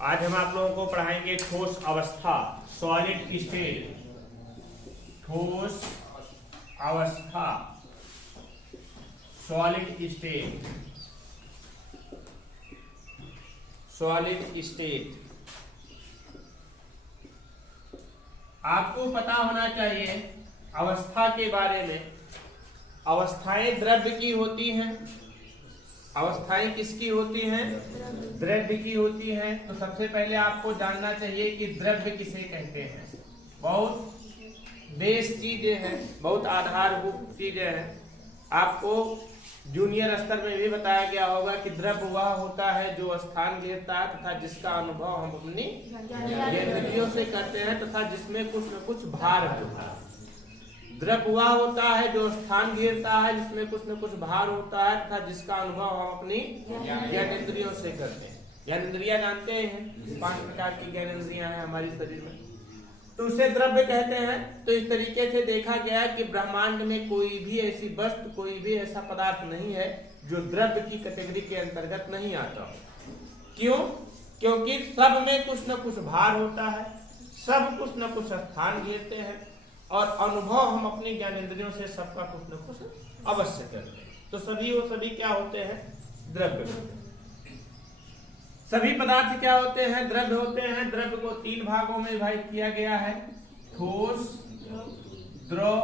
आज हम आप लोगों को पढ़ाएंगे ठोस अवस्था, सॉलिड स्टेट। ठोस अवस्था, सॉलिड स्टेट, सॉलिड स्टेट। आपको पता होना चाहिए अवस्था के बारे में। अवस्थाएं द्रव्य की होती हैं। अवस्थाएं किसकी होती हैं? द्रव्य की होती हैं। तो सबसे पहले आपको जानना चाहिए कि द्रव्य किसे कहते हैं। बहुत बेस चीजें हैं, बहुत आधारभूत चीजें हैं। आपको जूनियर स्तर में भी बताया गया होगा कि द्रव्य वह होता है जो स्थान घेरता है तथा जिसका अनुभव हम अपनी ज्ञानेंद्रियों से करते हैं तथा जिसमें कुछ न कुछ भार होता है। द्रव्य वह होता है जो स्थान घेरता है, जिसमें कुछ न कुछ भार होता है तथा जिसका अनुभव हम अपनी ज्ञानेंद्रियों से करते हैं। ज्ञानेंद्रियां जानते हैं, 5 प्रकार की ज्ञानेंद्रियां हैं हमारे शरीर में, तो उसे द्रव्य कहते हैं। तो इस तरीके से देखा गया कि ब्रह्मांड में कोई भी ऐसी वस्तु, कोई भी ऐसा पदार्थ नहीं है जो द्रव्य की कैटेगरी के अंतर्गत नहीं आता हो। क्यों? क्योंकि सब में कुछ न कुछ भार होता है, सब कुछ न कुछ स्थान घेरते हैं और अनुभव हम अपनी ज्ञानेंद्रियों से सबका कुछ न कुछ अवश्य करते हैं। तो सभी वो सभी क्या होते हैं? द्रव्य। सभी पदार्थ क्या होते हैं? द्रव्य होते हैं। द्रव्य को 3 भागों में विभाजित किया गया है, ठोस, द्रव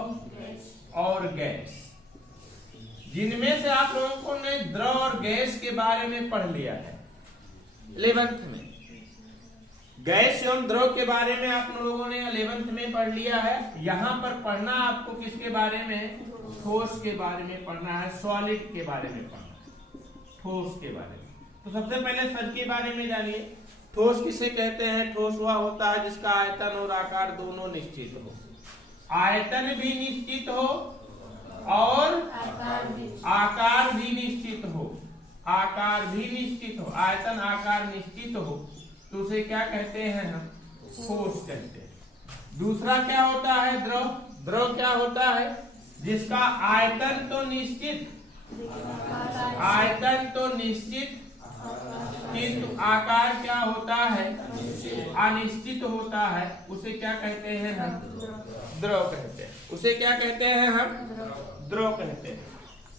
और गैस। जिनमें से आप लोगों ने द्रव और गैस के बारे में पढ़ लिया है 11th में। गैस एवं द्रव के बारे में आप लोगों ने 11th में पढ़ लिया है। यहाँ पर पढ़ना आपको किसके बारे में? ठोस के बारे में पढ़ना है, सॉलिड के बारे में पढ़ना है, ठोस के बारे में। तो सबसे पहले सर के बारे में जानिए। ठोस किसे कहते हैं? ठोस वह होता है जिसका आयतन और आकार दोनों निश्चित हो। आयतन भी निश्चित हो और आकार भी निश्चित हो। आकार भी निश्चित हो, आयतन आकार निश्चित हो, तो उसे क्या कहते हैं? हम ठोस कहते हैं। दूसरा क्या होता है? द्रव। द्रव क्या होता है? जिसका आयतन तो निश्चित, आयतन तो निश्चित किंतु आकार क्या होता है? अनिश्चित होता है। उसे क्या कहते हैं? हम द्रव कहते हैं। उसे क्या कहते हैं? हम द्रव कहते हैं।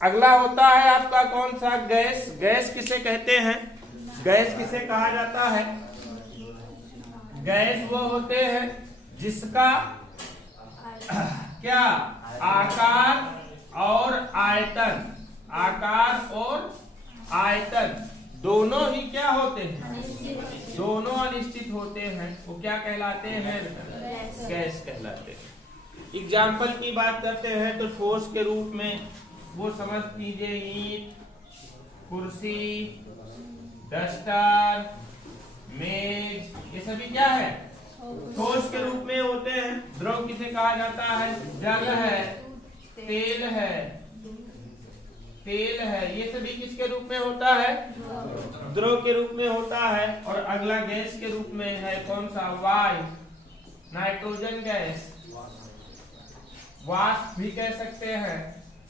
अगला होता है आपका कौन सा? गैस। गैस किसे कहते हैं? गैस किसे कहा जाता है? गैस वो होते हैं जिसका क्या? आकार और आयतन, आकार और आयतन दोनों ही क्या होते हैं? दोनों अनिश्चित होते हैं। वो क्या कहलाते हैं? गैस कहलाते हैं। एग्जाम्पल की बात करते हैं तो ठोस के रूप में वो समझ लीजिए ईंट, कुर्सी, डस्टर, मेज, ये सभी क्या है? ठोस के रूप में होते हैं। द्रव किसे कहा जाता है? जल है, तेल है, तेल है, ये सभी किसके रूप में होता है? द्रव के रूप में होता है। और अगला गैस के रूप में है कौन सा? वायु, नाइट्रोजन गैस, वाष्प भी कह सकते हैं।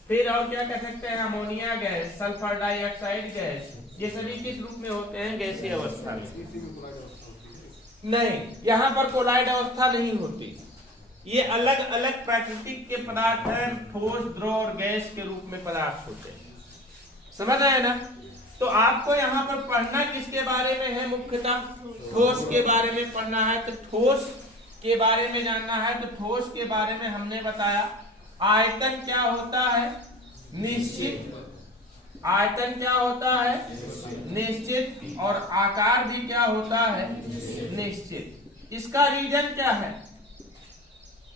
फिर और क्या कह सकते हैं? Ammonia gas, sulphur dioxide gas, ये सभी किस रूप में होते हैं? गैसीय अवस्था में। नहीं, यहाँ पर कोलाइड अवस्था नहीं होती। ये अलग अलग प्राकृतिक के पदार्थ हैं। ठोस, द्रव और गैस के रूप में पदार्थ होते हैं। समझ रहे हैं ना? तो आपको यहाँ पर पढ़ना किसके बारे में है? मुख्यतः ठोस के बारे में पढ़ना है। तो ठोस के बारे में जानना है। तो ठोस के बारे में हमने बताया आयतन क्या होता है? निश्चित। आयतन क्या होता है? निश्चित। और आकार भी क्या होता है? निश्चित। इसका रीजन क्या है?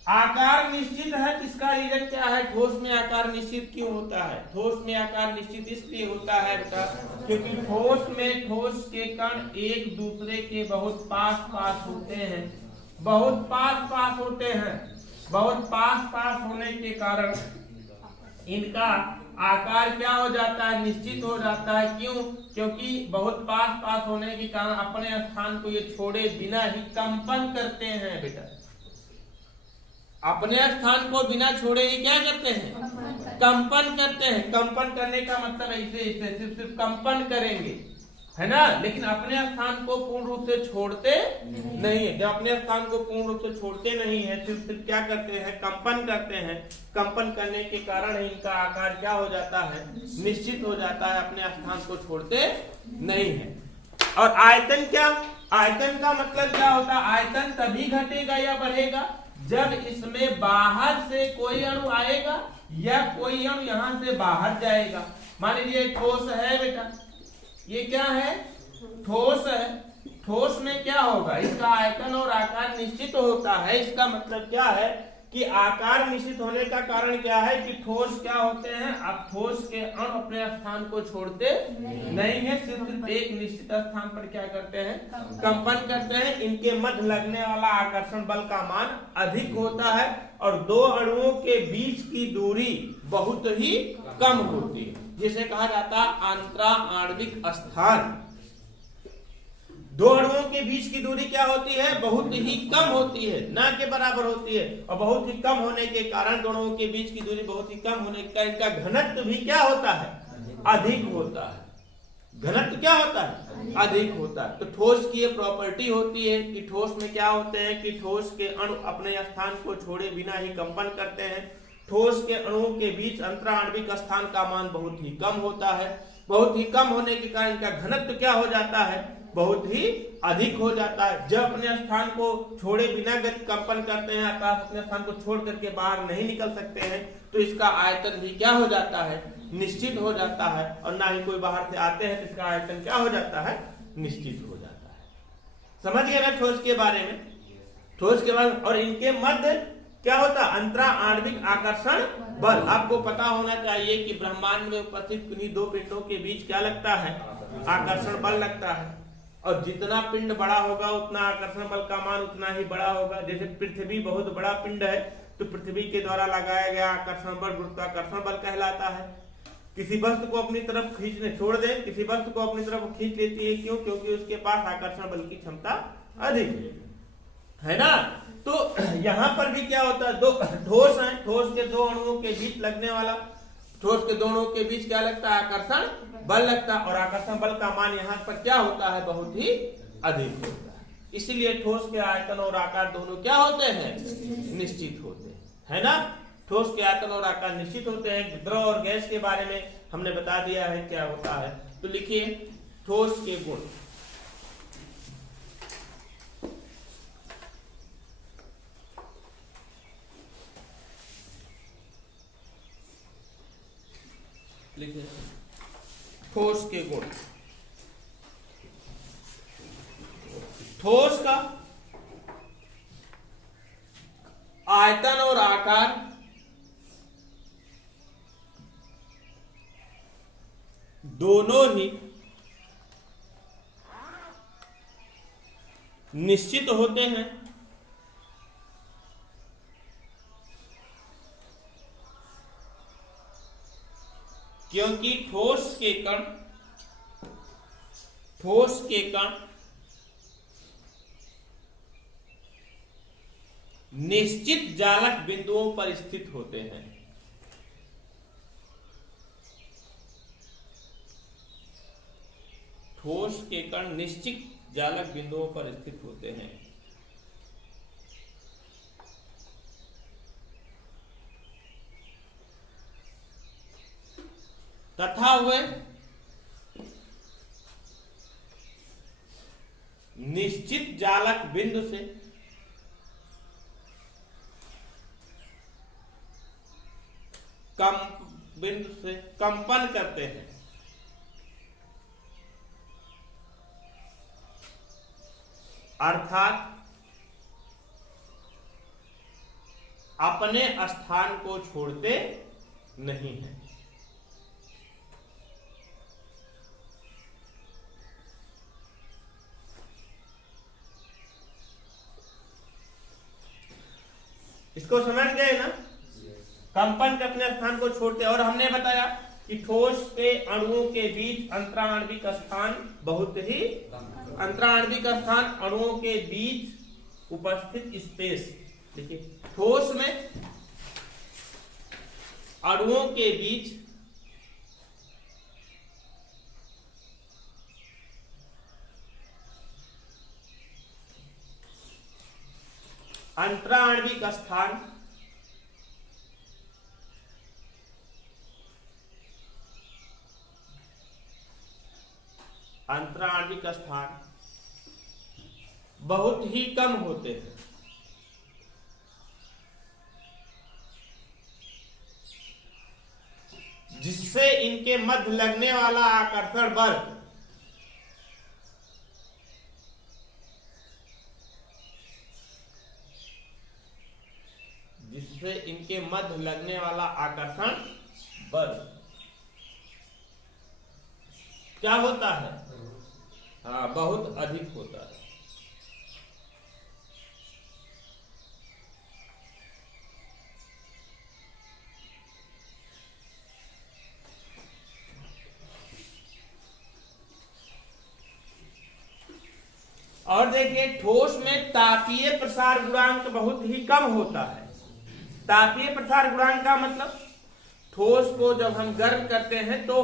आकार निश्चित है। इसका रीजन क्या है? ठोस में आकार निश्चित क्यों होता है? ठोस में आकार निश्चित इसलिए होता है बेटा क्योंकि ठोस में ठोस के कण एक दूसरे के बहुत पास पास होते हैं। बहुत पास पास होते हैं। बहुत पास पास होने के कारण इनका आकार क्या हो जाता है? निश्चित हो जाता है। क्यों? क्योंकि बहुत पास पास होने के कारण अपने स्थान को ये छोड़े बिना ही कंपन करते हैं बेटा। अपने स्थान को बिना छोड़े ही क्या करते हैं? कंपन करते हैं। कंपन करने का मतलब ऐसे सिर्फ कंपन करेंगे। है ना, लेकिन अपने स्थान को पूर्ण रूप से छोड़ते नहीं है। जब अपने स्थान को पूर्ण रूप से छोड़ते नहीं है, सिर्फ क्या करते हैं, कंपन करते हैं। कंपन करने के कारण इनका आकार क्या हो जाता है, निश्चित हो जाता है, अपने स्थान को छोड़ते नहीं है। और आयतन क्या, आयतन का मतलब क्या होता है, आयतन तभी घटेगा या बढ़ेगा जब इसमें बाहर से कोई अणु आएगा या कोई अणु यहां से बाहर जाएगा। मान लीजिए ठोस है बेटा, ये क्या है, ठोस है। ठोस में क्या होगा, इसका आयतन और आकार निश्चित होता है। इसका मतलब क्या है कि आकार निश्चित होने का कारण क्या है कि ठोस क्या होते हैं, अब ठोस के अणु अपने स्थान को छोड़ते नहीं है, सिर्फ एक निश्चित स्थान पर क्या करते हैं, कंपन करते हैं। इनके मध्य लगने वाला आकर्षण बल का मान अधिक होता है और दो अणुओं के बीच की दूरी बहुत ही कम होती है, जिसे कहा जाता है अंतरा आणविक स्थान। दो अणुओं के बीच की दूरी क्या होती है, बहुत ही कम होती है, ना के बराबर होती है। और बहुत ही कम होने के कारण, दोनों के बीच की दूरी बहुत ही कम होने के कारण इनका घनत्व भी क्या होता है, अधिक होता है। घनत्व क्या होता है, अधिक होता है। तो ठोस की ये प्रॉपर्टी होती है कि ठोस में क्या होते हैं कि ठोस के अणु अपने स्थान को छोड़े बिना ही कंपन करते हैं। ठोस के अणुओं के बीच अंतराण्विक स्थान का मान बहुत ही कम होता है। बहुत ही कम होने के कारण इनका घनत्व क्या हो जाता है, बहुत ही अधिक हो जाता है। जब अपने स्थान को छोड़े बिना गति कंपन करते हैं, अर्थात अपने स्थान को छोड़ करके बाहर नहीं निकल सकते हैं, तो इसका आयतन भी क्या हो जाता है, निश्चित हो जाता है। और ना ही कोई बाहर से आते हैं तो इसका आयतन क्या हो जाता है, निश्चित हो जाता है। समझ गए ना ठोस के बारे में। ठोस के बाद और इनके मध्य क्या होता है, अंतरा आणविक आकर्षण बल। आपको पता होना चाहिए कि ब्रह्मांड में उपस्थित किन्हीं दो पिंडों के बीच क्या लगता है, आकर्षण बल लगता है। और जितना पिंड बड़ा होगा उतना आकर्षण बल का मान उतना ही बड़ा होगा। जैसे पृथ्वी बहुत बड़ा पिंड है तो पृथ्वी के द्वारा लगाया गया आकर्षण बल गुरुत्वाकर्षण बल कहलाता है। किसी वस्तु को अपनी तरफ खींचने छोड़ दे, किसी वस्तु को अपनी तरफ खींच लेती है, क्यों, क्योंकि उसके पास आकर्षण बल की क्षमता अधिक है ना। तो यहाँ पर भी क्या होता है, दो ठोस है, ठोस के दो अणुओं के बीच लगने वाला, ठोस के दोनों के बीच क्या लगता है, आकर्षण बल लगता है। और आकर्षण बल का मान यहाँ पर क्या होता है, बहुत ही अधिक होता है। इसीलिए ठोस के आयतन और आकार दोनों क्या होते हैं, निश्चित होते हैं, है ना। ठोस के आयतन और आकार निश्चित होते हैं। द्रव और गैस के बारे में हमने बता दिया है क्या होता है। तो लिखिए ठोस के गुण। लिखिए ठोस के गुण। ठोस का आयतन और आकार दोनों ही निश्चित होते हैं। क्योंकि ठोस के कण निश्चित जालक बिंदुओं पर स्थित होते हैं। ठोस के कण निश्चित जालक बिंदुओं पर स्थित होते हैं। तथा वे निश्चित जालक बिंदु से कंपन करते हैं। अर्थात अपने स्थान को छोड़ते नहीं हैं। इसको समझ गए ना, कंपन के अपने स्थान को छोड़ते। और हमने बताया कि ठोस के अणुओं के बीच अंतराण्विक स्थान बहुत ही, अंतराण्विक स्थान अणुओं के बीच उपस्थित स्पेस। देखिए ठोस में अणुओं के बीच अंतराण्विक स्थान, अंतराण्विक स्थान बहुत ही कम होते हैं। जिससे इनके मध्य लगने वाला आकर्षण बल जिससे इनके मध्य लगने वाला आकर्षण बल क्या होता है? हाँ, बहुत अधिक होता है। और देखिए, ठोस में तापीय प्रसार गुणांक बहुत ही कम होता है। तापीय प्रसार गुणांक का मतलब, ठोस को जब हम गर्म करते हैं तो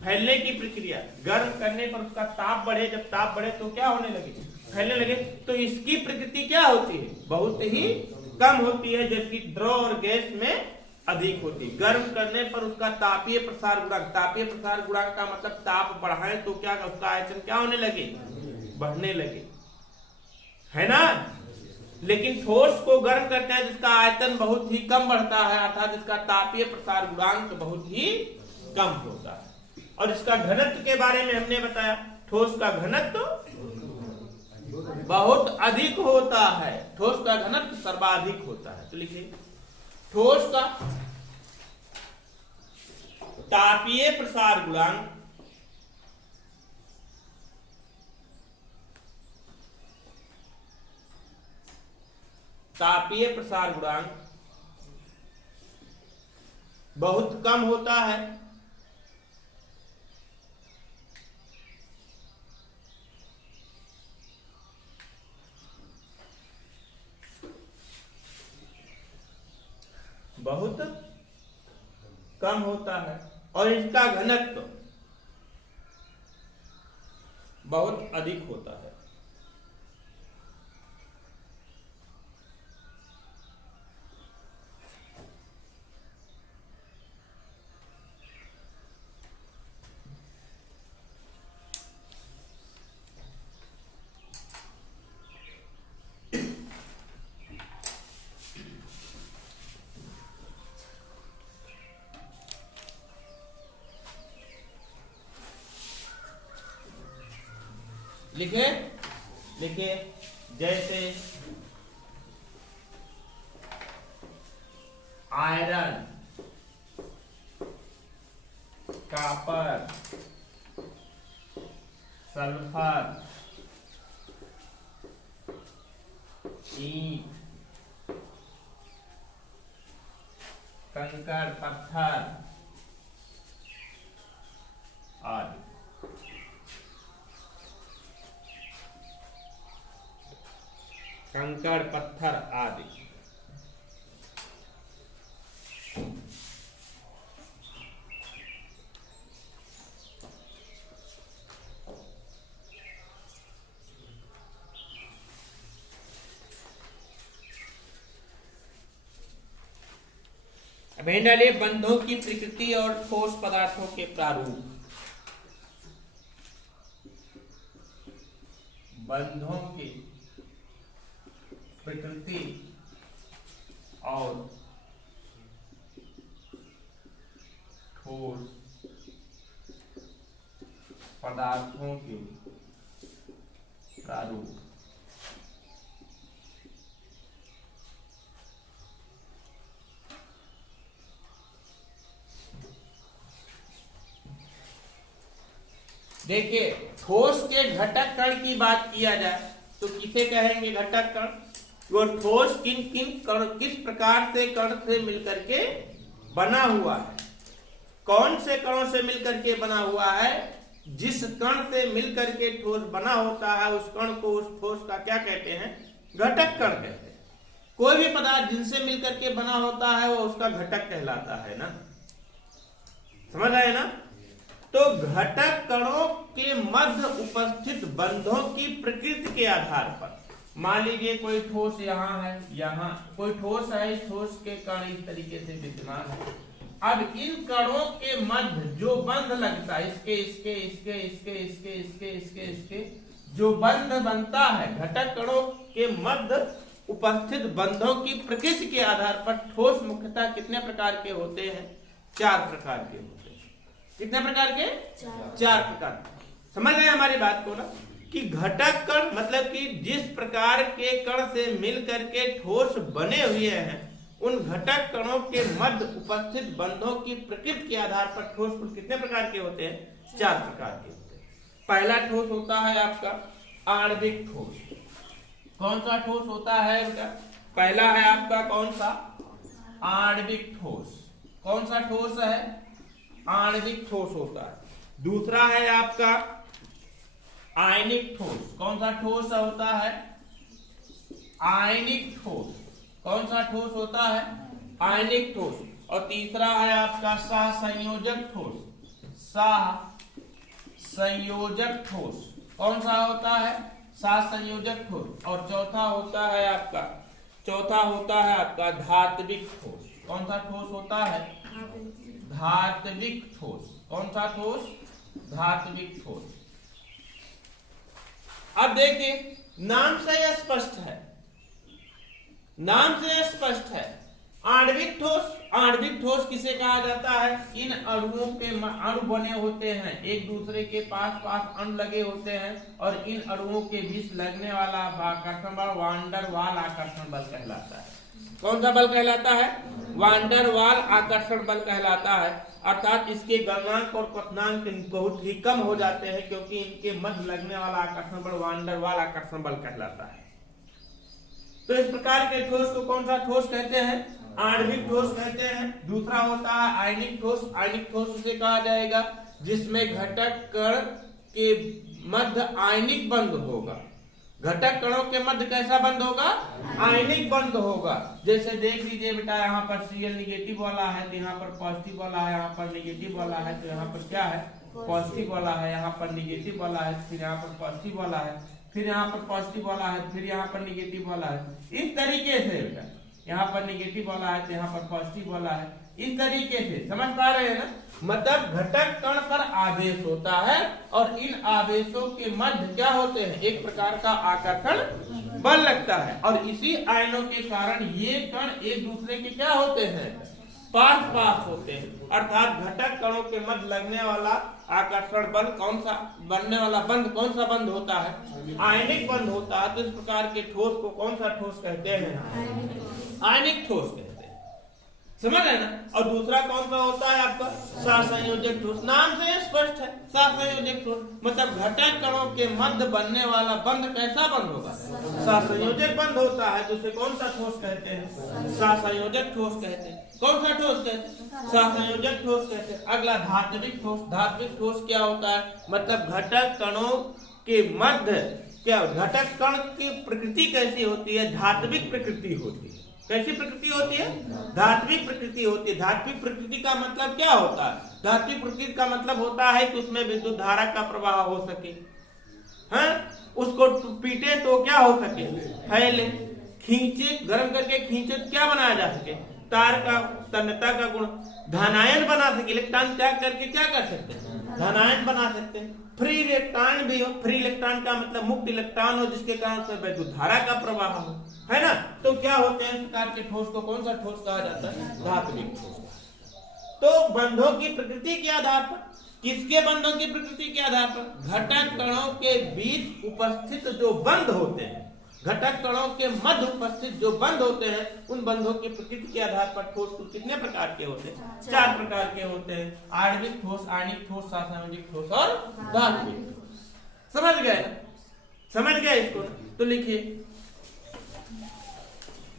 फैलने की प्रक्रिया, गर्म करने पर उसका ताप बढ़े, जब ताप बढ़े तो क्या होने लगे? फैलने लगे। तो इसकी प्रकृति क्या होती है? बहुत ही कम होती है, जबकि द्रव और गैस में अधिक होती है। गर्म करने पर उसका तापीय प्रसार गुणांक, तापीय प्रसार गुणांक का मतलब ताप बढ़ाएं तो क्या उसका आयतन क्या होने लगे? बढ़ने लगे, है ना। लेकिन ठोस को गर्म करते हैं जिसका आयतन बहुत ही कम बढ़ता है, अर्थात जिसका तापीय प्रसार गुणांक बहुत ही कम होता है। और इसका घनत्व के बारे में हमने बताया, ठोस का घनत्व बहुत अधिक होता है, ठोस का घनत्व सर्वाधिक होता है। तो लिखिए, ठोस का तापीय प्रसार गुणांक बहुत कम होता है। बहुत कम होता है और इसका घनत्व बहुत अधिक होता है। लिखे लिखे जैसे आयरन, कॉपर, सल्फर, ईंट, कंकड़ पत्थर आदि। कंकड़ पत्थर आदि। अब डालिए बंधों की प्रकृति और ठोस पदार्थों के प्रारूप। बंधों की प्रकृति और ठोस पदार्थों के प्रारूप। देखिए, ठोस के घटक कण की बात किया जाए तो किसे कहेंगे घटक कण? वो ठोस किस प्रकार से कण से मिलकर के बना हुआ है। कौन से कणों से मिलकर के बना हुआ है? जिस कण से मिलकर के ठोस बना होता है उस कण को, उस ठोस का क्या कहते हैं? घटक कण कहते हैं। कोई भी पदार्थ जिनसे मिलकर के बना होता है वो उसका घटक कहलाता है ना, समझ आए ना। तो घटक कणों के मध्य उपस्थित बंधों की प्रकृति के आधार पर, मान लीजिए कोई ठोस यहाँ है, यहाँ कोई ठोस है, इस ठोस के कण इस तरीके से विद्यमान है। अब इन कणों के मध्य जो बंध लगता है, इसके इसके इसके इसके इसके इसके इसके इसके जो बंध बनता है, घटक कणों के मध्य उपस्थित बंधों की प्रकृति के आधार पर ठोस मुख्यतः कितने प्रकार के होते हैं? 4 प्रकार के होते हैं। कितने प्रकार के? 4 प्रकार। समझ गए हमारी बात को ना, कि घटक कण मतलब कि जिस प्रकार के कण से मिल करके ठोस बने हुए हैं, उन घटक कणों के मध्य उपस्थित बंधों की प्रकृति के आधार पर ठोस कुल कितने प्रकार के होते हैं? 4 प्रकार के होते हैं। पहला ठोस होता है आपका आणविक ठोस। कौन सा ठोस होता है बेटा? पहला है आपका कौन सा? आणविक ठोस। कौन सा ठोस है? आणविक ठोस होता है। दूसरा है आपका आयनिक ठोस। कौन सा ठोस होता है? आयनिक ठोस। कौन सा ठोस होता है? आयनिक ठोस। और तीसरा है आपका सहसंयोजक ठोस। सहसंयोजक ठोस। कौन सा होता है? सहसंयोजक ठोस। और चौथा होता है आपका धात्विक ठोस। कौन सा ठोस होता है? धात्विक ठोस। कौन सा ठोस? धात्विक ठोस। अब देखिए, नाम से यह स्पष्ट है, नाम से स्पष्ट है। आणविक ठोस, आणविक ठोस किसे कहा जाता है? इन अणुओं के अणु बने होते हैं, एक दूसरे के पास पास अणु लगे होते हैं, और इन अणुओं के बीच लगने वाला आकर्षण बल वान डर वाल आकर्षण बल कहलाता है। कौन सा बल कहलाता है? वान डर वाल आकर्षण बल कहलाता है। अर्थात इसके गलनांक और पतनांक बहुत ही कम हो जाते हैं, क्योंकि इनके मध्य लगने वाला आकर्षण बल वान डर वाल आकर्षण बल कहलाता है। तो इस प्रकार के ठोस को कौन सा ठोस कहते हैं? आणविक ठोस कहते हैं। दूसरा होता है आयनिक ठोस। आयनिक ठोस उसे कहा जाएगा जिसमें घटक कण के मध्य आयनिक बंध होगा। घटक कणों के मध्य कैसा बंध होगा? आयनिक बंध होगा। जैसे देख लीजिए बेटा, यहाँ पर Cl निगेटिव वाला है, तो यहाँ पर पॉजिटिव वाला है, यहाँ पर निगेटिव वाला है, तो यहाँ पर क्या है? पॉजिटिव वाला है। यहाँ पर निगेटिव वाला है, फिर यहाँ पर पॉजिटिव वाला है, फिर यहाँ पर पॉजिटिव वाला है, फिर यहाँ पर निगेटिव वाला है। इस तरीके से बेटा, यहाँ पर निगेटिव वाला है तो यहाँ पर पॉजिटिव वाला है। इस तरीके से समझ पा रहे हैं ना? मतलब घटक कण पर आवेश होता है, और इन आवेशों के मध्य क्या होते हैं? एक प्रकार का आकर्षण बल लगता है, और इसी आयनों के कारण ये कण एक दूसरे के क्या होते हैं? पास पास होते हैं। अर्थात घटक कणों के मध्य लगने वाला आकर्षण बल कौन सा, बनने वाला बंध कौन सा बंध होता है? आयनिक बंध होता है। तो इस प्रकार के ठोस को कौन सा ठोस कहते हैं? आयनिक ठोस कहते हैं। समझ है ना? और दूसरा कौन सा होता है आपका? सहसंयोजक ठोस। नाम से स्पष्ट है, सहसंयोजक ठोस मतलब घटक कणों के मध्य बनने वाला बंध कैसा बंध होगा? सहसंयोजक बंध होता है। तो उसे कौन सा ठोस कहते हैं? सहसंयोजक ठोस कहते हैं। कौन सा ठोस कहते हैं? सहसंयोजक ठोस कहते हैं। अगला धात्विक ठोस। धात्विक ठोस क्या होता है? मतलब घटक कणों के मध्य क्या, घटक कण की प्रकृति कैसी होती है? धात्विक प्रकृति होती है। कैसी प्रकृति होती है? धात्विक प्रकृति होती है। धात्विक प्रकृति का मतलब क्या होता है? धात्विक प्रकृति का मतलब होता है कि उसमें विद्युत धारा का प्रवाह हो सके, हैं? उसको पीटे तो क्या हो सके? फैले। खींचे, गर्म करके खींचे तो क्या बनाया जा सके? तार का तन्यता का गुण धनायन बना सके। इलेक्ट्रॉन त्याग करके क्या कर सकते हैं? धनायन बना सकते हैं। फ्री इलेक्ट्रॉन भी हो। फ्री इलेक्ट्रॉन का मतलब मुक्त इलेक्ट्रॉन हो, जिसके कारण से विद्युत धारा का प्रवाह हो, है ना? तो क्या होते हैं इस प्रकार के ठोस को कौन सा ठोस कहा जाता है? धात्विक ठोस। तो बंधों की प्रकृति के आधार पर, किसके बंधों की प्रकृति के आधार पर? घटक कणों के बीच उपस्थित जो बंध होते हैं, घटक कणों के मध्य उपस्थित जो बंध होते हैं, उन बंधों की प्रकृति के आधार पर ठोस कुल कितने प्रकार के होते हैं? 4 प्रकार के होते हैं। आणविक ठोस, आयनिक ठोस, सहसंयोजक ठोस और धात्विक ठोस। समझ गए ना? समझ गए इसको? तो लिखिए,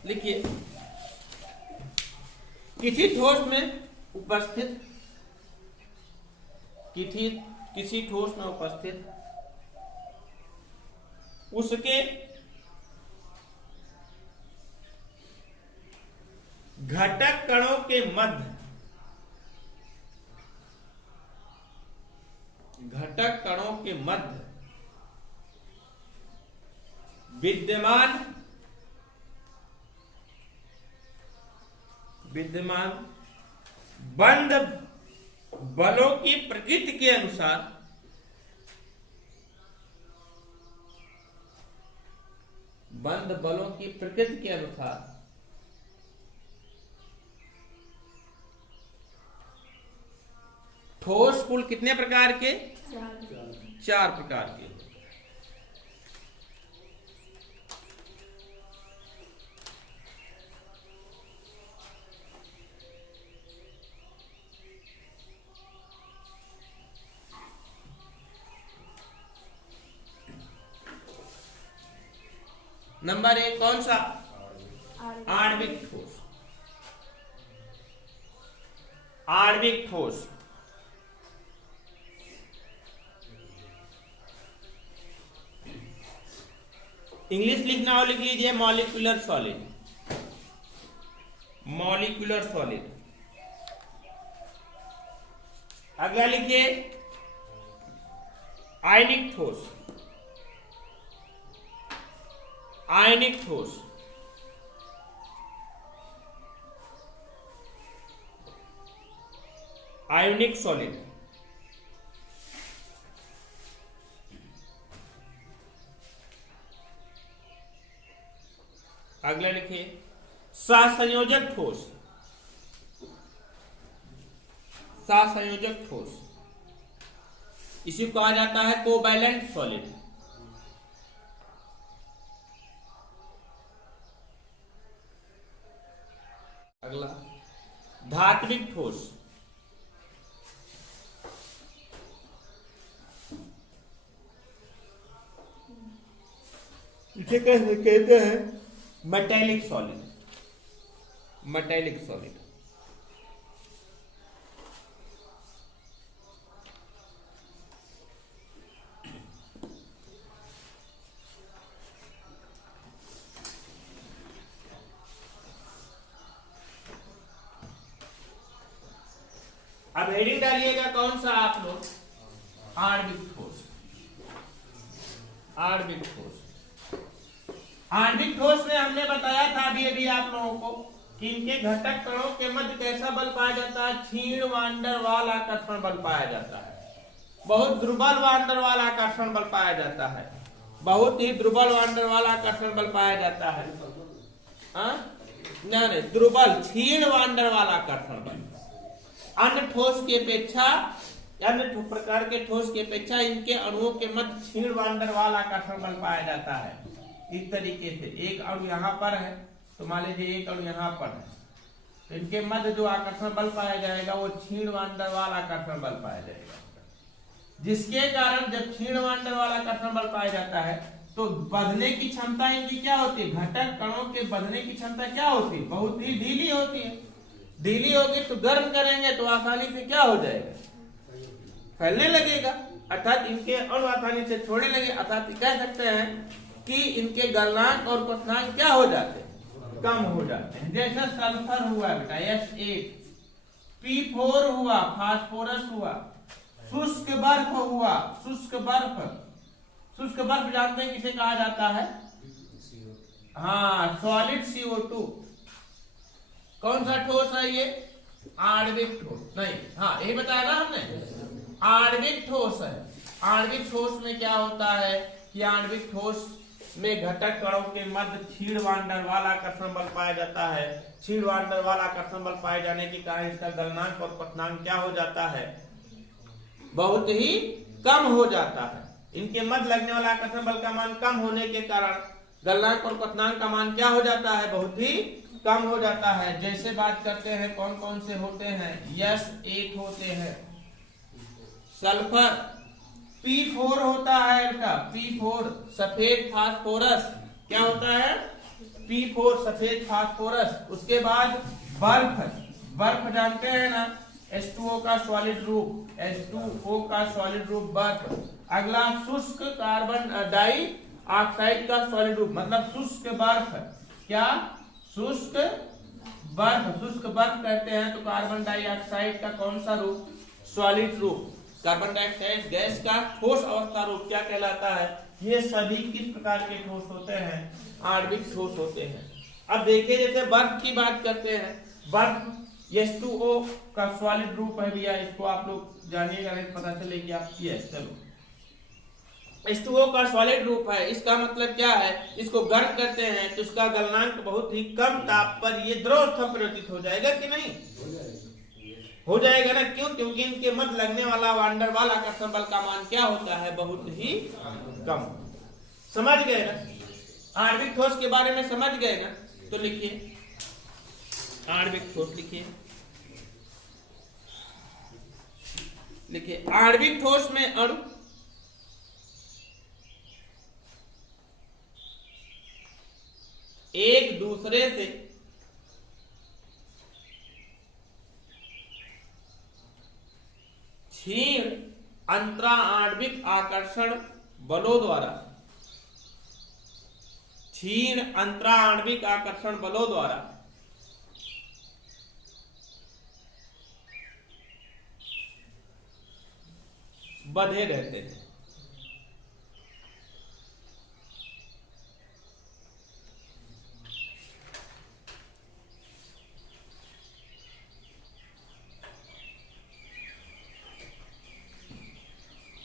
लिखिए, किसी ठोस में उपस्थित, किसी ठोस में उपस्थित उसके घटक कणों के मध्य, घटक कणों के मध्य विद्यमान विद्यमान बंद बलों की प्रकृति के अनुसार बंद बलों की प्रकृति के अनुसार ठोस कुल कितने प्रकार के? 4 प्रकार के। नंबर 1 कौन सा? आणविक ठोस। आणविक ठोस इंग्लिश लिखना हो लिख लीजिए, मॉलिक्यूलर सॉलिड। Molecular solid. अगला लिखिए आयनिक ठोस। आयनिक ठोस। Ionic solid. अगला लिखिए सहसंयोजक ठोस। सहसंयोजक ठोस इसी को कहा जाता है कोवैलेंट सॉलिड। अगला धात्विक ठोस। इसे कैसे कहते हैं? Metallic solid. Metallic solid. अब हेडिंग डालिएगा कौन सा आप लोग? आणविक ठोस। आणविक ठोस। आणविक ठोस में हमने बताया था अभी आप लोगों को कि इनके घटक कणों के मध्य कैसा बल पाया जाता है? क्षीण वान डेर वाल आकर्षण बल पाया जाता है। बहुत दुर्बल वान डेर वाल आकर्षण बल पाया जाता है। बहुत ही दुर्बल वान डेर वाल आकर्षण बल पाया जाता है। नहीं, दुर्बल क्षीण वान डेर वाल आकर्षण बल अन्य ठोस की अपेक्षा, अन्य प्रकार के ठोस की अपेक्षा इनके अणुओं के मध्य क्षीण वान डेर वाल आकर्षण बल पाया जाता है। इस तरीके से एक अणु यहाँ पर है तो मान लीजिए एक अणु यहाँ पर है, तो इनके मध्य जो आकर्षण बल पाया जाएगा वो क्षीण वान डेर वाल आकर्षण बल पाया जाएगा, जिसके कारण जब क्षीण वान डेर वाल आकर्षण बल पाया जाता है तो बंधने की क्षमता इनकी क्या होती है? घटक कणों के बंधने की क्षमता क्या होती है? बहुत ही ढीली होती है। ढीली होगी तो गर्म करेंगे तो आसानी से क्या हो जाएगा? फैलने लगेगा, अर्थात इनके अणु आसानी से छोड़ने लगे। अर्थात कह सकते हैं कि इनके गलनांक और क्वथनांक क्या हो जाते हैं? कम हो जाते हैं। जैसे सल्फर हुआ बेटा S8, P4 हुआ, फास्फोरस हुआ, शुष्क बर्फ हुआ। शुष्क बर्फ, शुष्क बर्फ जानते हैं किसे कहा जाता है? हाँ, सॉलिड CO2। कौन सा ठोस है ये? आणविक ठोस। नहीं, हाँ यही बताया ना हमने, आणविक ठोस है। आणविक ठोस में क्या होता है कि आणविक ठोस में घटक कणों के मध्य क्षीण वान डेर वाल आकर्षण बल पाया जाता है। क्षीण वान डेर वाल आकर्षण बल पाए जाने के कारण इसका गलनांक और क्वथनांक क्या हो जाता है? बहुत ही कम हो जाता है। इनके मध्य लगने वाला आकर्षण बल का मान कम होने के कारण गलनांक और क्वथनांक का मान क्या हो जाता है? बहुत ही कम हो जाता है। जैसे बात करते हैं कौन कौन से होते हैं? S8 होते हैं, सल्फर, P4 होता है बेटा, P4 सफेद फास्फोरस। क्या होता है? P4 सफेद फास्फोरस। उसके बाद बर्फ, बर्फ जानते हैं ना, H2O का सॉलिड रूप, H2O का सॉलिड रूप बर्फ। अगला शुष्क कार्बन डाई ऑक्साइड का सॉलिड रूप, मतलब शुष्क बर्फ। क्या? शुष्क बर्फ। शुष्क बर्फ कहते हैं तो कार्बन डाइऑक्साइड का कौन सा रूप? सॉलिड रूप। कार्बन डाइऑक्साइड गैस का ठोस अवस्था रूप क्या कहलाता है? ये सभी किस प्रकार के ठोस होते हैं? आणविक ठोस होते हैं। अब देखिए जैसे बर्फ की बात करते हैं, बर्फ H2O का सॉलिड रूप है भैया, इसको आप लोग जानिएगा नहीं पता चले क्या। यस, चलो H2O का सॉलिड रूप है, इसका मतलब क्या है, इसको गर्म करते हैं तो इसका गलनांक बहुत ही कम ताप पर ये द्रव अवस्था परिवर्तित हो जाएगा कि नहीं? हो जाएगा ना। क्यों? क्योंकि इनके मध्य लगने वाला वांडर वाल आकर्षण बल का मान क्या होता है? बहुत ही कम। समझ गए ना? आणविक ठोस के बारे में समझ गए ना? तो लिखिए आणविक ठोस, लिखिए आणविक ठोस में अणु एक दूसरे से क्षीण अंतराआण्विक आकर्षण बलों द्वारा, क्षीण अंतराआण्विक आकर्षण बलों द्वारा बंधे रहते हैं।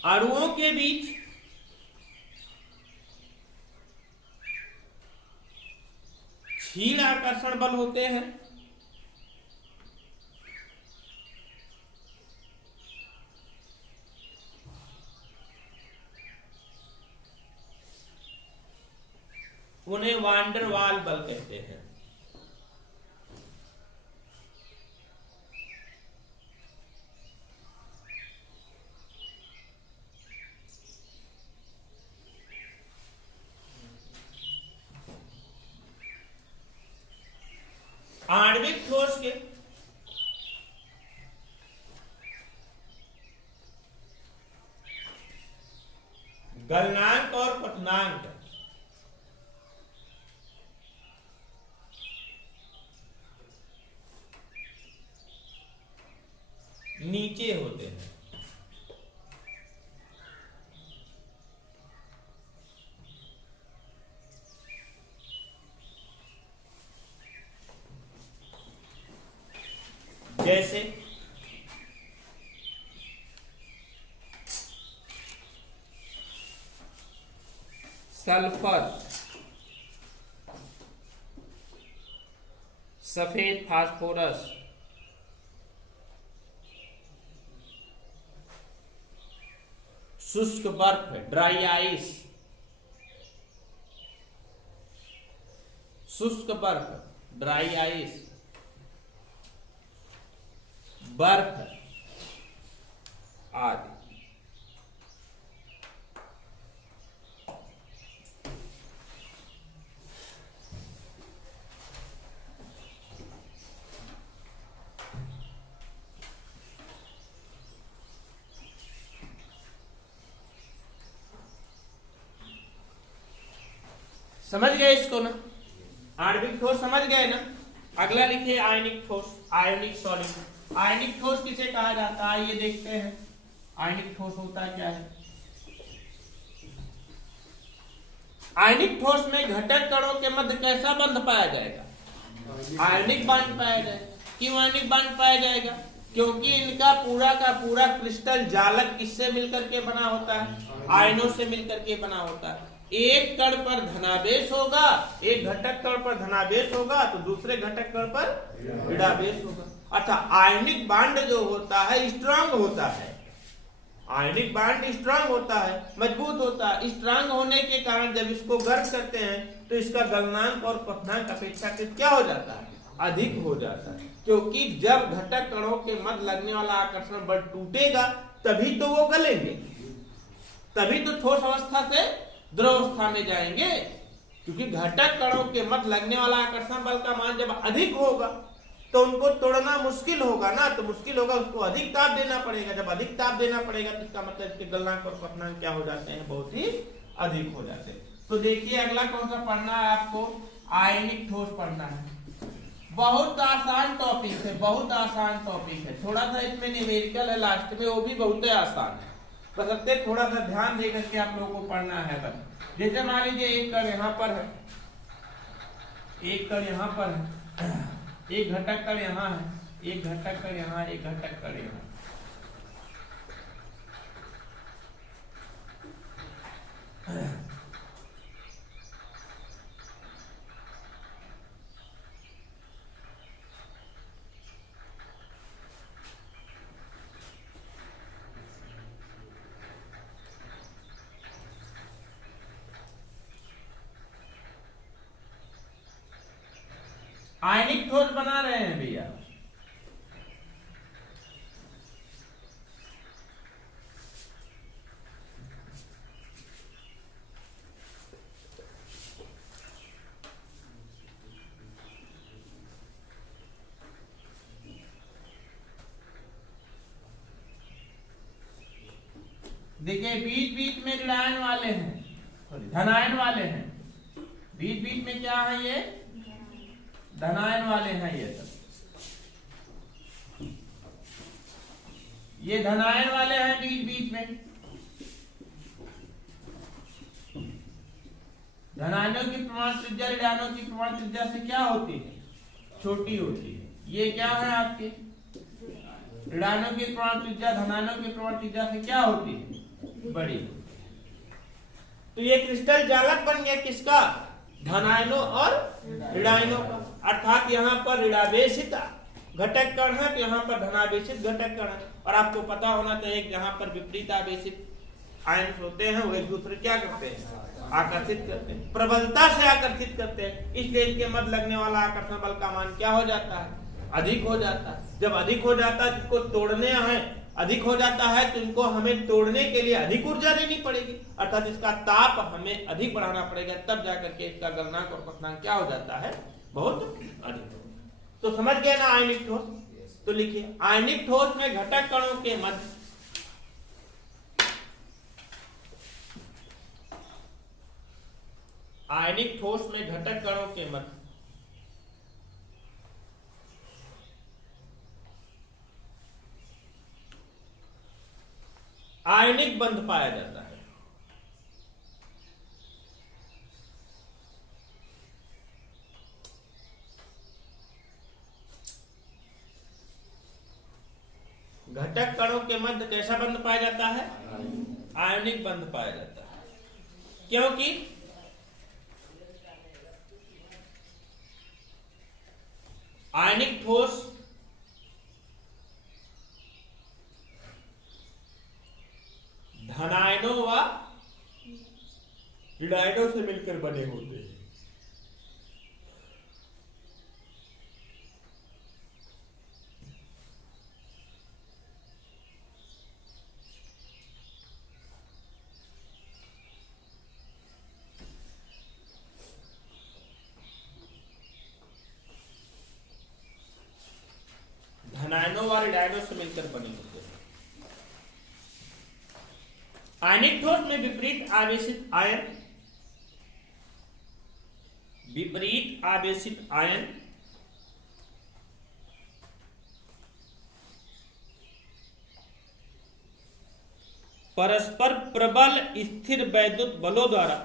अणुओं के बीच क्षीण आकर्षण बल होते हैं। उन्हें वांडर वाल बल कहते हैं। आणविक ठोस के गलनांक और पठनांक नीचे होते हैं। जैसे सल्फर, सफेद फास्फोरस, शुष्क बर्फ, ड्राई आइस, शुष्क बर्फ, ड्राई आइस, बर्फ आदि। समझ गए इसको ना? आणविक ठोस समझ गए ना? अगला लिखिए आयनिक ठोस, आयनिक सॉलिड। आयनिक ठोस किसे कहा जाता है ये देखते हैं। आयनिक ठोस होता क्या है? आयनिक ठोस में घटक कणों के मध्य कैसा बंध पाया जाएगा? आयनिक बांध पाया जाएगा। क्यों आयनिक बांध पाया जाएगा? क्योंकि इनका पूरा का पूरा क्रिस्टल जालक किससे मिलकर के बना होता है? आयनों से मिलकर के बना होता है। एक कण पर धनावेश होगा, एक घटक कण पर धनावेश होगा तो दूसरे घटक कण पर ऋणावेश होगा। अच्छा, आयनिक बांड जो होता है स्ट्रांग होता है। आयनिक बांड स्ट्रांग होता है, मजबूत होता है। स्ट्रांग होने के कारण जब इसको गर्म करते हैं तो इसका गलनांक और पठनांक अपेक्षाकृत क्या हो जाता है? अधिक हो जाता है। क्योंकि जब घटक कणों के मध्य लगने वाला आकर्षण बल टूटेगा तभी तो वो गलेंगे, तभी तो ठोस अवस्था से द्रव अवस्था में जाएंगे। क्योंकि घटक कणों के मध्य लगने वाला आकर्षण बल का मान जब अधिक होगा तो उनको तोड़ना मुश्किल होगा ना, तो मुश्किल होगा, उसको अधिक ताप देना पड़ेगा। जब अधिक ताप देना पड़ेगा तो इसका मतलब इसके गलनांक और पठनांक क्या हो जाते हैं? बहुत ही अधिक हो जाते हैं। तो देखिए अगला कौन सा पढ़ना है आपको? आयनिक ठोस पढ़ना है। बहुत आसान टॉपिक है, बहुत आसान टॉपिक है। थोड़ा सा इसमें न्यूमेरिकल है लास्ट में, वो भी बहुत आसान है। बस अब थोड़ा सा ध्यान दे करके आप लोगों को पढ़ना है। बस जैसे मान लीजिए एक कण यहाँ पर है, एक कण यहाँ पर है, एक घटक कण यहाँ है, एक घटक कण यहाँ, एक घटक कण यहाँ। आयनिक ठोस बना रहे हैं भैया। देखिए बीच बीच में ऋणायन वाले हैं, धनायन वाले हैं। बीच बीच में क्या है ये? धनायन वाले हैं ये सब। ये धनायन वाले हैं बीच बीच में। धनायनों की परमाणु त्रिज्या ऋणायनों की परमाणु त्रिज्या से क्या होती है? छोटी होती है। ये क्या है आपके? ऋणायनों की परमाणु त्रिज्या धनायनों की परमाणु त्रिज्या से क्या होती है? बड़ी। तो ये क्रिस्टल जालक बन गया किसका? धनायनों और ऋणायनों का। अर्थात यहाँ पर ऋणावेशित घटक कण है तो यहाँ पर धनावेशित घटक कण है। और आपको पता होना चाहिए जहाँ पर विपरीत आवेशित आयन होते हैं वो एक दूसरे क्या करते हैं? आकर्षित करते हैं, प्रबलता से आकर्षित करते हैं। इसलिए इनके मध्य लगने वाला आकर्षण बल का मान क्या हो जाता है? अधिक हो जाता है। जब अधिक हो जाता है, जिसको तोड़ने है अधिक हो जाता है, तो इनको हमें तोड़ने के लिए अधिक ऊर्जा देनी पड़ेगी, अर्थात इसका ताप हमें अधिक बढ़ाना पड़ेगा, तब जाकर के इसका गलनांक और क्वथनांक क्या हो जाता है? बहुत अधिक। तो समझ गए ना आयनिक ठोस? तो लिखिए आयनिक ठोस में घटक कणों के मध्य आयनिक ठोस में घटक कणों के मध्य आयनिक बंध पाया जाता है। घटक कणों के मध्य कैसा बंध पाया जाता है? आयनिक बंध पाया जाता है। क्योंकि आयनिक ठोस धनायनों व ऋणायनों से मिलकर बने होते हैं। धनायनों व ऋणायनों से मिलकर बने होते हैं। आयनिक ठोस में विपरीत आवेशित आयन परस्पर प्रबल स्थिर वैद्युत बलों द्वारा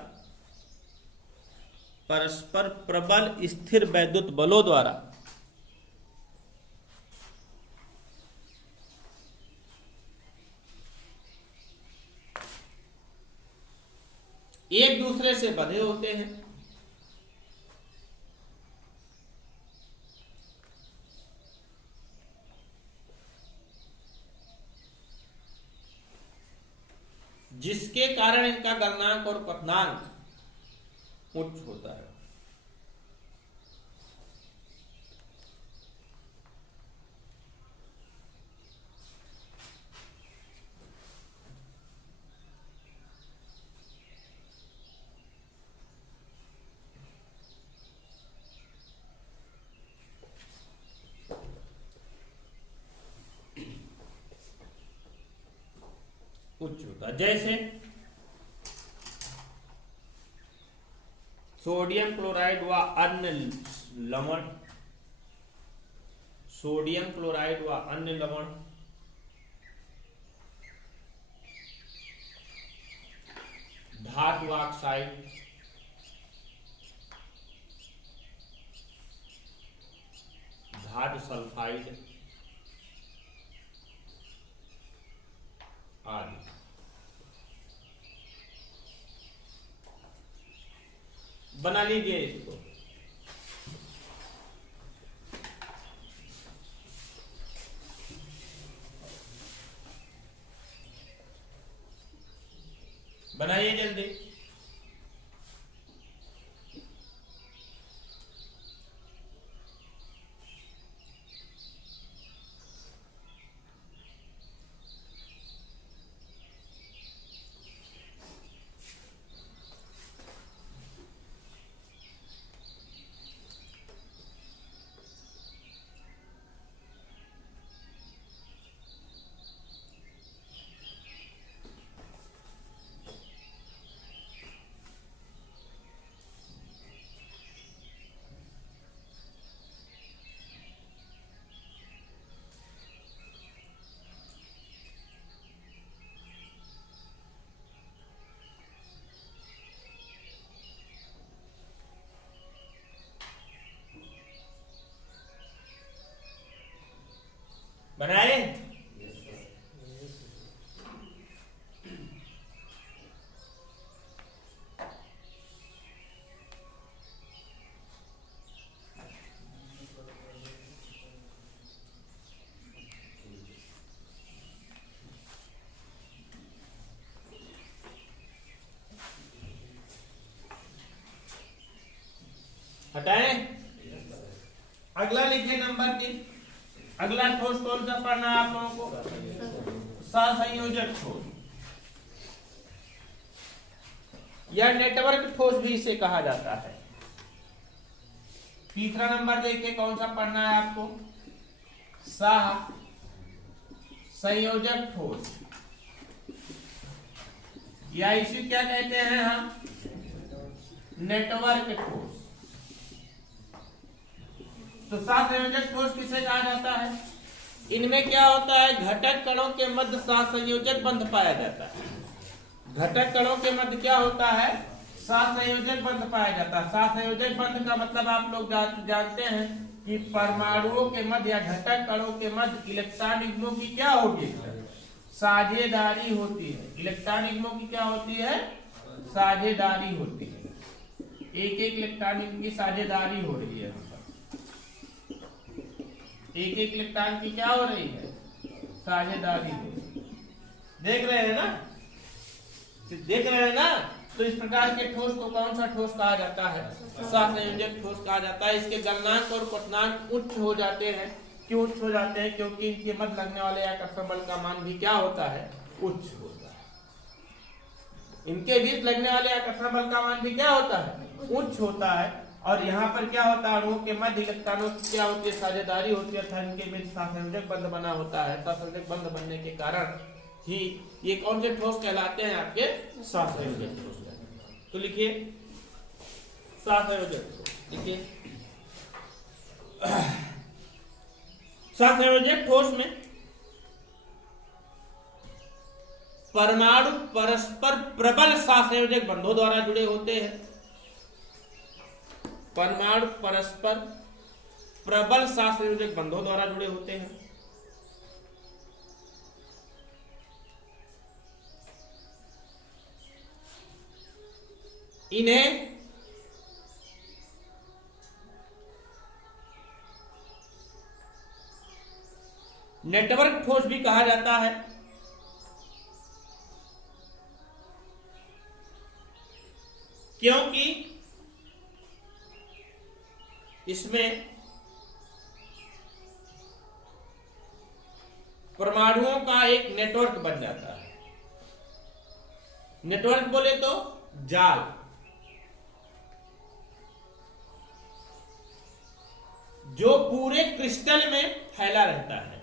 एक दूसरे से बंधे होते हैं। जिसके कारण इनका गलनांक और क्वथनांक उच्च होता है। उच्च होता जैसे सोडियम क्लोराइड व अन्य लवण, परमाणु ऑक्साइड, धातु सल्फाइड आदि। बना लीजिए इसको। बनाइए जल्दी। बनाए? हटाएं? अगला लिखिए नंबर 3। अगला ठोस कौन सा पढ़ना है आप लोगों को? सहसंयोजक ठोस या नेटवर्क ठोस भी इसे कहा जाता है। तीसरा नंबर देखिए कौन सा पढ़ना है आपको? सहसंयोजक ठोस या इसे क्या कहते हैं हम? नेटवर्क ठोस। तो सहसंयोजक ठोस किसे कहा जाता है? इनमें क्या होता है? घटक कणों के मध्य सहसंयोजक बंध पाया जाता है। घटक कणों के मध्य क्या होता है? सहसंयोजक बंध पाया जाता है। सहसंयोजक बंध का मतलब आप लोग जानते हैं कि परमाणुओं के मध्य या घटक कणों के मध्य इलेक्ट्रॉन युग्मों की क्या होगी? साझेदारी होती है। इलेक्ट्रॉन युग्मों की क्या होती है? साझेदारी होती है। एक एक इलेक्ट्रॉन युग्म की साझेदारी हो रही है। एक एक इलेक्ट्रॉन की क्या हो रही है? साझेदारी हो रही है। देख रहे हैं ना? देख रहे हैं ना? तो इस प्रकार के ठोस को कौन सा ठोस कहा जाता है? सहसंयोजक ठोस कहा जाता है। इसके गलनांक और क्वथनांक उच्च हो जाते हैं। क्यों उच्च हो जाते हैं? क्योंकि इनके मध्य लगने वाले आकर्षण बल का मान भी क्या होता है? उच्च होता है। इनके बीच लगने वाले आकर्षण बल का मान भी क्या होता है? उच्च होता है। और यहाँ पर क्या होता है? अणुओं के मध्य इलेक्ट्रॉनों की क्या होती है? साझेदारी होती है अर्थात इनके बीच सहसंयोजक बंध बना होता है। सहसंयोजक बंध बनने के कारण ही ये कौन से ठोस कहलाते हैं? आपके सहसंयोजक ठोस। तो लिखिए सहसंयोजक ठोस। लिखिए सहसंयोजक ठोस में परमाणु परस्पर प्रबल सहसंयोजक बंधों द्वारा जुड़े होते हैं। परमाणु परस्पर प्रबल सहसंयोजक बंधों द्वारा जुड़े होते हैं। इन्हें नेटवर्क ठोस भी कहा जाता है। क्योंकि इसमें परमाणुओं का एक नेटवर्क बन जाता है। नेटवर्क बोले तो जाल, जो पूरे क्रिस्टल में फैला रहता है।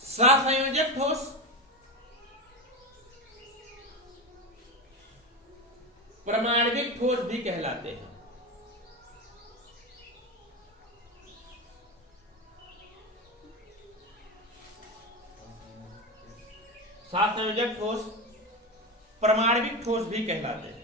सहसंयोजक ठोस परमाणविक ठोस भी कहलाते हैं। सात संयोजक ठोस परमाणविक ठोस भी कहलाते हैं।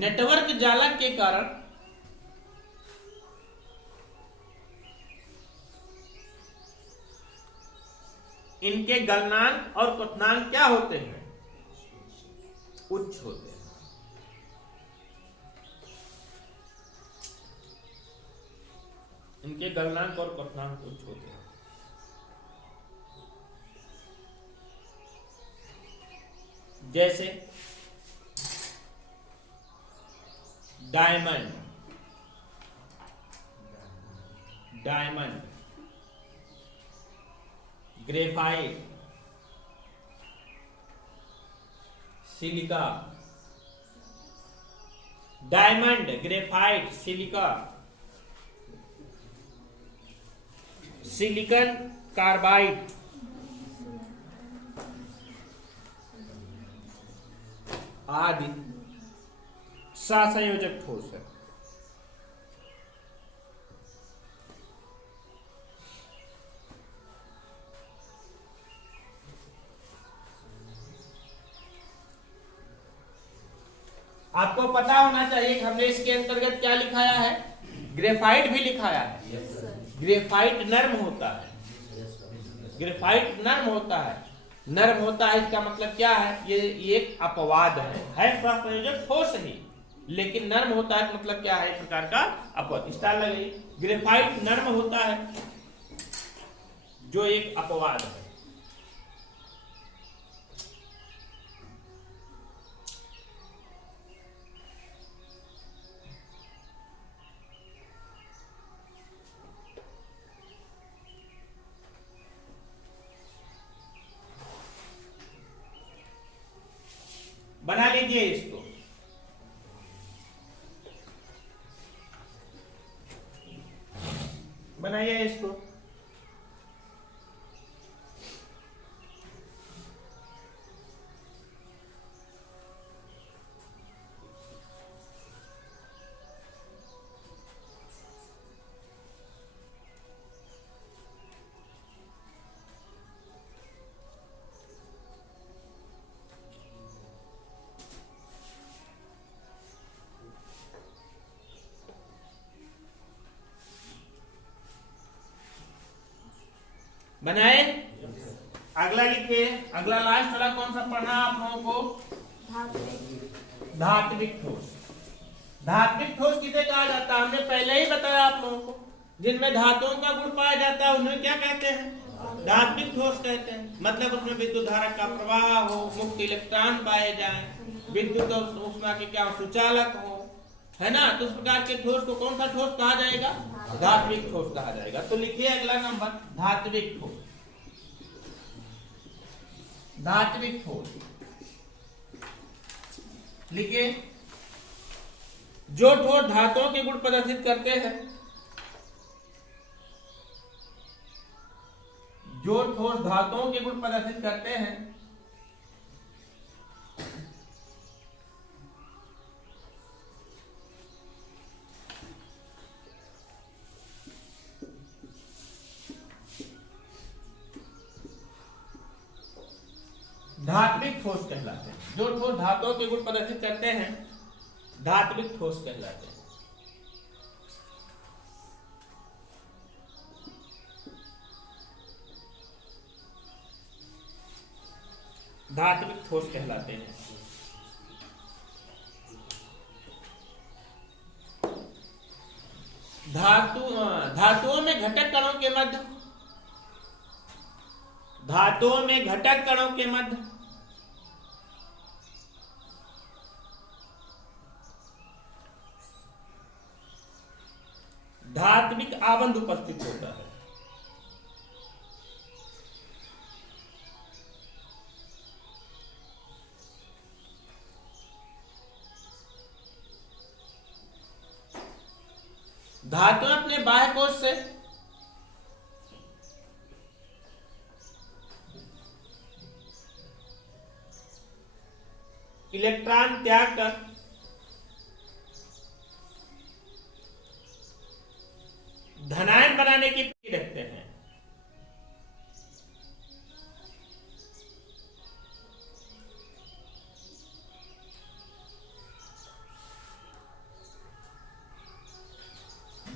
नेटवर्क जालक के कारण इनके गलनांक और क्वथनांक क्या होते हैं? उच्च होते हैं। इनके गलनांक और क्वथनांक उच्च होते हैं। जैसे diamond, graphite, silica. Diamond, graphite, silica, silicon carbide, आदि सहसंयोजक ठोस है। आपको पता होना चाहिए कि हमने इसके अंतर्गत क्या लिखाया है? ग्रेफाइट भी लिखाया है। ग्रेफाइट नर्म होता है। ग्रेफाइट नर्म होता है। नर्म होता है इसका मतलब क्या है? ये एक अपवाद है सहसंयोजक ठोस ही, लेकिन नर्म होता है मतलब क्या है? एक प्रकार का अपवाद। स्टार लगाइए। ग्रेफाइट नर्म होता है जो एक अपवाद है। बना लीजिए इसको। बनाइए इसको। बनाए? अगला लिखिए। अगला लास्ट वाला कौन सा पढ़ना आप लोगों को? धात्विक ठोस। धात्विक ठोस किसे कहा जाता है? हमने पहले ही बताया आप लोगों को। जिनमें धातुओं का गुण पाया जाता है उन्हें क्या कहते हैं? धात्विक ठोस कहते हैं। मतलब उसमें विद्युत धारा का प्रवाह हो, मुक्त इलेक्ट्रॉन पाए जाए, विद्युत और ऊष्मा के क्या सुचालक हो, है ना? तो उस प्रकार के ठोस को कौन सा ठोस कहा जाएगा? धात्विक ठोस कहा जाएगा। तो लिखिए अगला नंबर, धात्विक ठोस। धात्विक ठोस लिखिए। जो ठोस धातुओं के गुण प्रदर्शित करते हैं, जो ठोस धातुओं के गुण प्रदर्शित करते हैं, धात्विक ठोस कहलाते हैं। जो ठोस धातुओं के गुण प्रदर्शित करते हैं धात्विक ठोस कहलाते हैं। धात्विक ठोस कहलाते हैं। धातुओं में घटक कणों के मध्य, धातुओं में घटक कणों के मध्य धात्विक आबंध उपस्थित होता है। धातु अपने बाह्य कोश से इलेक्ट्रॉन त्याग कर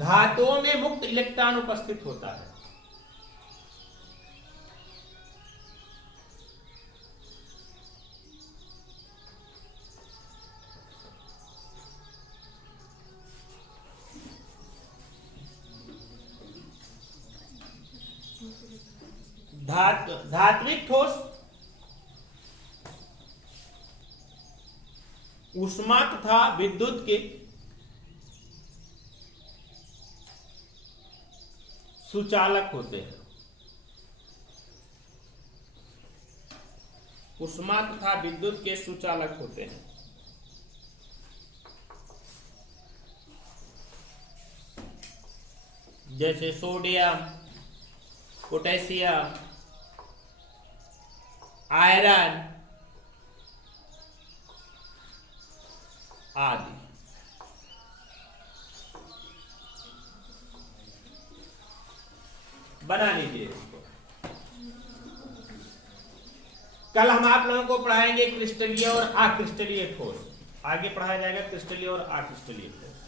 धातुओं में मुक्त इलेक्ट्रॉन उपस्थित होता है। धात्विक ठोस ऊष्मा तथा विद्युत के सुचालक होते हैं। ऊष्मा तथा विद्युत के सुचालक होते हैं। जैसे सोडियम, पोटेशियम, आयरन आदि। बना लीजिए इसको। कल हम आप लोगों को पढ़ाएंगे क्रिस्टलीय और अक्रिस्टलीय ठोस। आगे पढ़ाया जाएगा क्रिस्टलीय और अक्रिस्टलीय ठोस।